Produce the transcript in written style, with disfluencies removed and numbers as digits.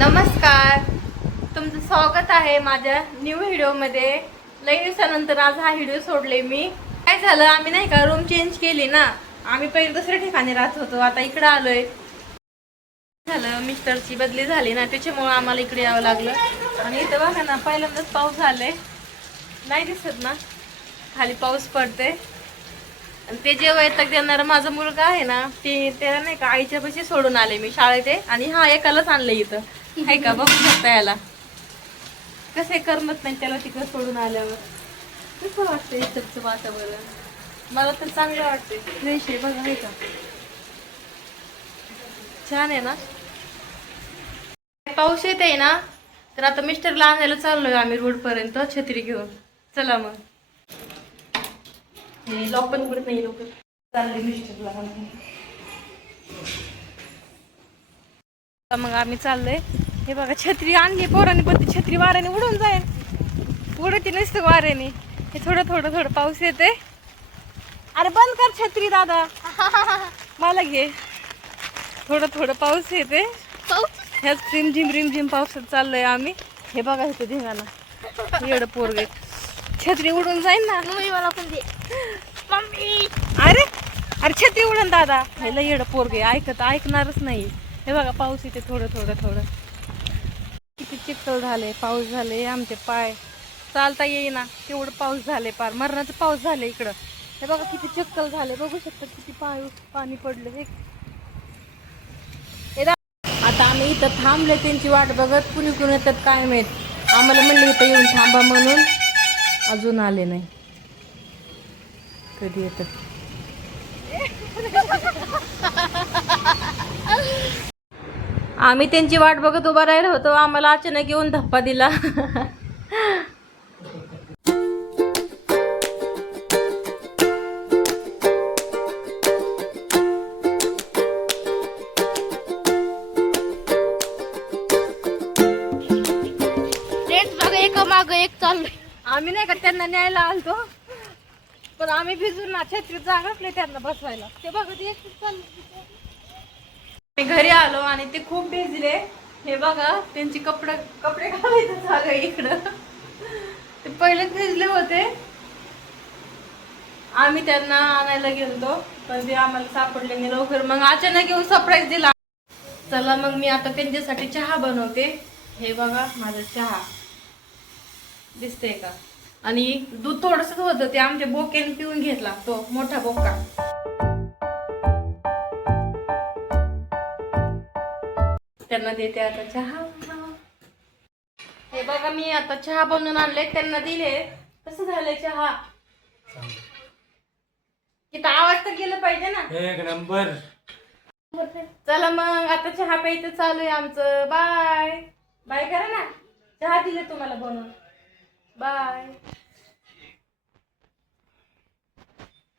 नमस्कार, तुमचं स्वागत आहे माझ्या न्यू व्हिडिओमध्ये. लई दिवसानंतर आज हा व्हिडिओ सोडले मी. काय झालं, आम्ही नाही का रूम चेंज केली ना. आम्ही पहिले दुसऱ्या ठिकाणी राहत होतो, आता इकडे आलोय. झालं मिस्टरची बदली झाली ना, त्याच्यामुळे आम्हाला इकडे यावं लागलं. आणि इथं बघा ना, पहिल्यांदाच पाऊस झालाय. नाही दिसत ना खाली पाऊस पडते. आणि ते जे वैताग देणारा माझा मुलगा आहे ना, ते त्याला नाही का आईच्या पाशी सोडून आले मी शाळेत. आणि हा एकालाच आणलं इथं, आहे का बघू शकता. याला कसे करमत नाही त्याला तिकडं सोडून आल्यावर. कसं वाटतं इकडचं वातावरण? मला तर चांगलं वाटतंय, फ्रेश आहे बघा, आहे का छान आहे ना. पाऊस येत आहे ना, तर आता मिस्टरला आणायला चाललोय आम्ही रोड पर्यंत छत्री घेऊन. चला मग. हे लॉक पण उघडत नाही लोक. चालले मिस्टरला. मग आम्ही चाललोय. हे बघा छत्री आणली पोरांनी, पण ती छत्री वाऱ्याने उडून जाईल. उडती नसतं वाऱ्याने. हे थोडं थोडं थोडं पाऊस येते. अरे बंद कर छत्री दादा. मला घे. थोडं थोडं पाऊस येते. ह्याच रिमझिम रिमझिम पावसात चाललोय आम्ही. हे बघा इथं धिंगाणा. येड पोरगे. छत्री उडून जाईल ना. मम्मी मला पण दे. मम्मी. अरे अरे छत्री उडून दादा. ह्याला येड पोरगे ऐकणारच नाही. हे बघा पाऊस येते थोडं थोडं थोडं. किती चिखल झाले, पाऊस झाले. आमचे पाय चालता येईना तेवढं पाऊस झाले. पार मरणाचं पाऊस झाले इकडं. हे बघा किती चिखल झाले, बघू शकता किती पाणी पडलं. हे आता आम्ही इथं थांबले त्यांची वाट बघत. कुणी कुणी येतात काय माहित. आम्हाला म्हणले इथं येऊन थांबा म्हणून, अजून आले नाही. कधी येतात आम्ही त्यांची वाट बघत उभा राहिलो होतो. आम्हाला अचानक येऊन धप्पा दिला. एक माग एक चाललोय आम्ही. नाही का त्यांना न्यायला आलतो, पण आम्ही भिजून ना छत्रीत जागाच नाही त्यांना बसवायला. ते बघा ते एकटीच चालले. मी घरी आलो आणि ते खूप भिजले. हे बघा त्यांची कपडे घालायचं जागा इकडं. ते पहिलेच भिजले होते. आम्ही त्यांना आणायला गेलतो, पण ते आम्हाला सापडले नाही लवकर. मग अचानक येऊन सरप्राईज दिला. चला मग मी आता त्यांच्यासाठी चहा बनवते. हे बघा माझा चहा दिसतंय का. आणि दूध थोडंसं होतं, ते आमच्या बोक्याने पिऊन घेतला, तो मोठा बोका. त्यांना देते आता चहा. हे बघा मी आता चहा बनवून आणले, त्यांना दिले. कसं झालंय चहा? इथं आवाज तर गेला पाहिजे ना. एक नंबर. चला मग आता चहा प्यायचं चालू आहे आमचं. बाय बाय करा ना. चहा दिले तुम्हाला बनवून. बाय.